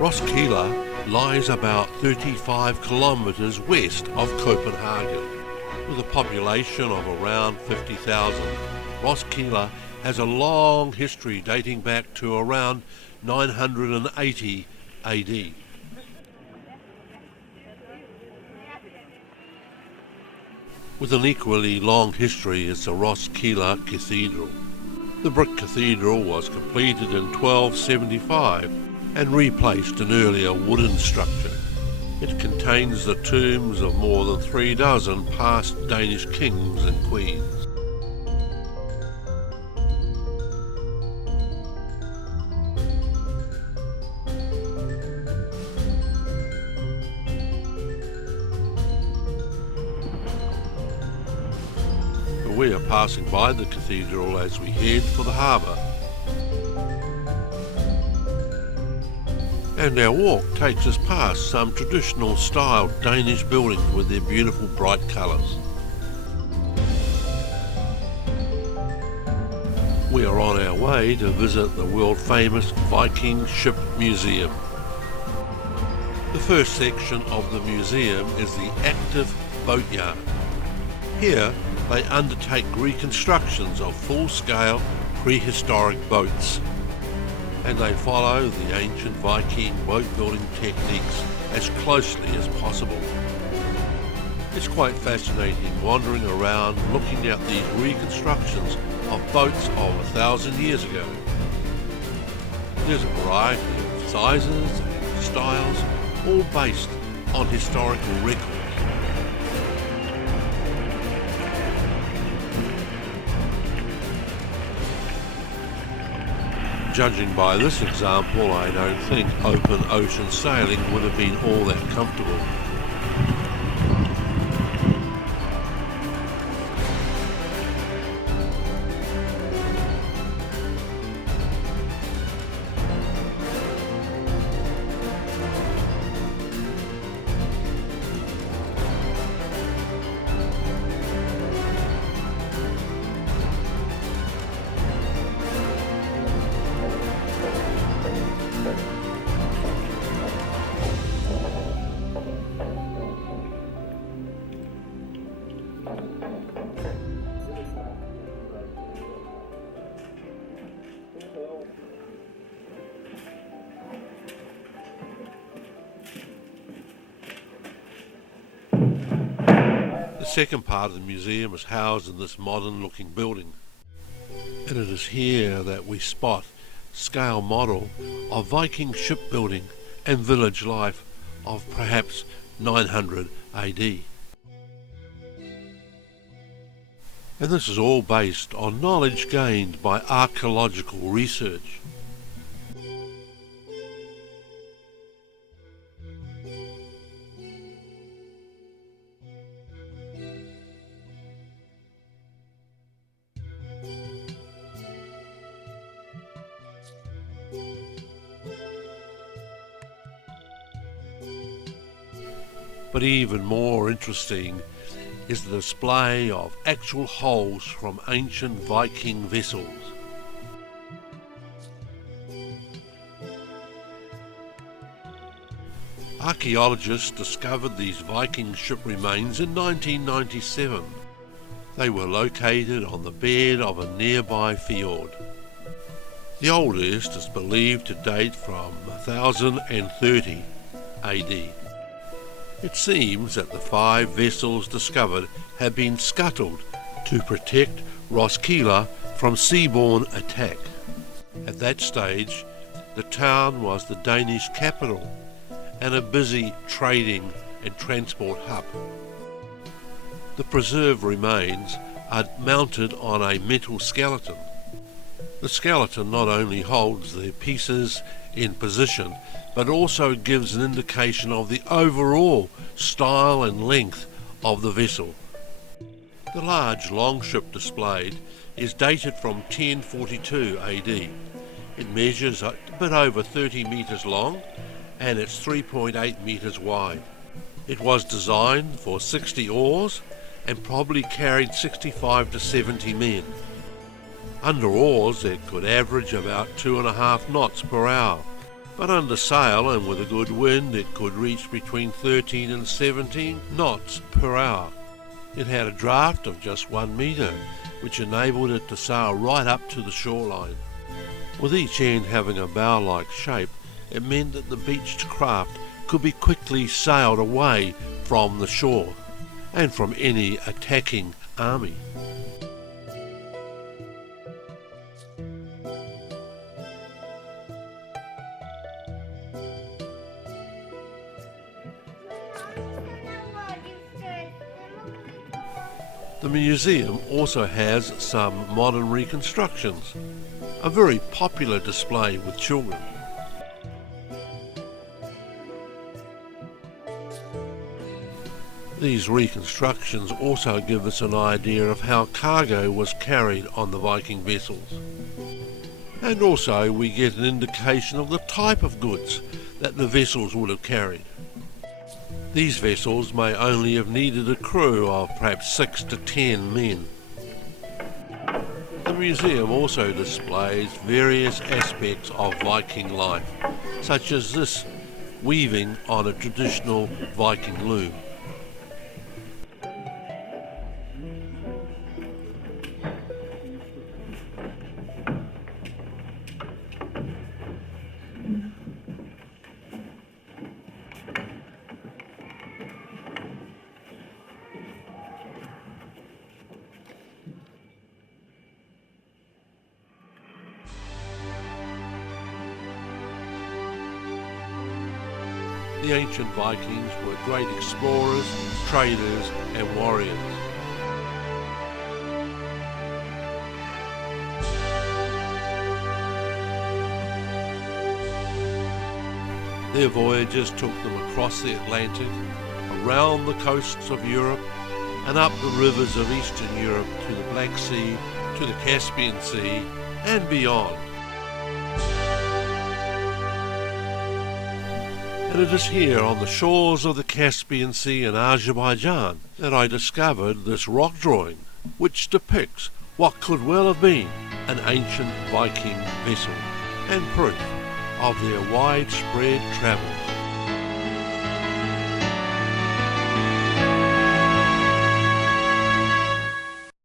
Roskilde lies about 35 kilometres west of Copenhagen. With a population of around 50,000, Roskilde has a long history dating back to around 980 AD. With an equally long history is the Roskilde Cathedral. The brick cathedral was completed in 1275 and replaced an earlier wooden structure. It contains the tombs of more than 3 dozen past Danish kings and queens. We are passing by the cathedral as we head for the harbour. And our walk takes us past some traditional style Danish buildings with their beautiful bright colours. We are on our way to visit the world famous Viking Ship Museum. The first section of the museum is the active boatyard. Here they undertake reconstructions of full-scale prehistoric boats, and they follow the ancient Viking boat-building techniques as closely as possible. It's quite fascinating wandering around looking at these reconstructions of boats of 1,000 years ago. There's a variety of sizes and styles, all based on historical records. Judging by this example, I don't think open ocean sailing would have been all that comfortable. The second part of the museum is housed in this modern looking building, and it is here that we spot scale model of Viking shipbuilding and village life of perhaps 900 AD. And this is all based on knowledge gained by archaeological research. But even more interesting is the display of actual hulls from ancient Viking vessels. Archaeologists discovered these Viking ship remains in 1997. They were located on the bed of a nearby fjord. The oldest is believed to date from 1030 AD. It seems that the 5 vessels discovered had been scuttled to protect Roskilde from seaborne attack. At that stage, the town was the Danish capital and a busy trading and transport hub. The preserved remains are mounted on a metal skeleton. The skeleton not only holds the pieces in position, but also gives an indication of the overall style and length of the vessel. The large longship displayed is dated from 1042 AD. It measures a bit over 30 metres long and it's 3.8 metres wide. It was designed for 60 oars and probably carried 65 to 70 men. Under oars it could average about 2.5 knots per hour, but under sail and with a good wind it could reach between 13 and 17 knots per hour. It had a draft of just 1 metre, which enabled it to sail right up to the shoreline. With each end having a bow-like shape, it meant that the beached craft could be quickly sailed away from the shore and from any attacking army. The museum also has some modern reconstructions, a very popular display with children. These reconstructions also give us an idea of how cargo was carried on the Viking vessels. And also we get an indication of the type of goods that the vessels would have carried. These vessels may only have needed a crew of perhaps 6 to 10 men. The museum also displays various aspects of Viking life, such as this weaving on a traditional Viking loom. The ancient Vikings were great explorers, traders and warriors. Their voyages took them across the Atlantic, around the coasts of Europe, and up the rivers of Eastern Europe to the Black Sea, to the Caspian Sea, and beyond. And it is here on the shores of the Caspian Sea in Azerbaijan that I discovered this rock drawing, which depicts what could well have been an ancient Viking vessel, and proof of their widespread travels.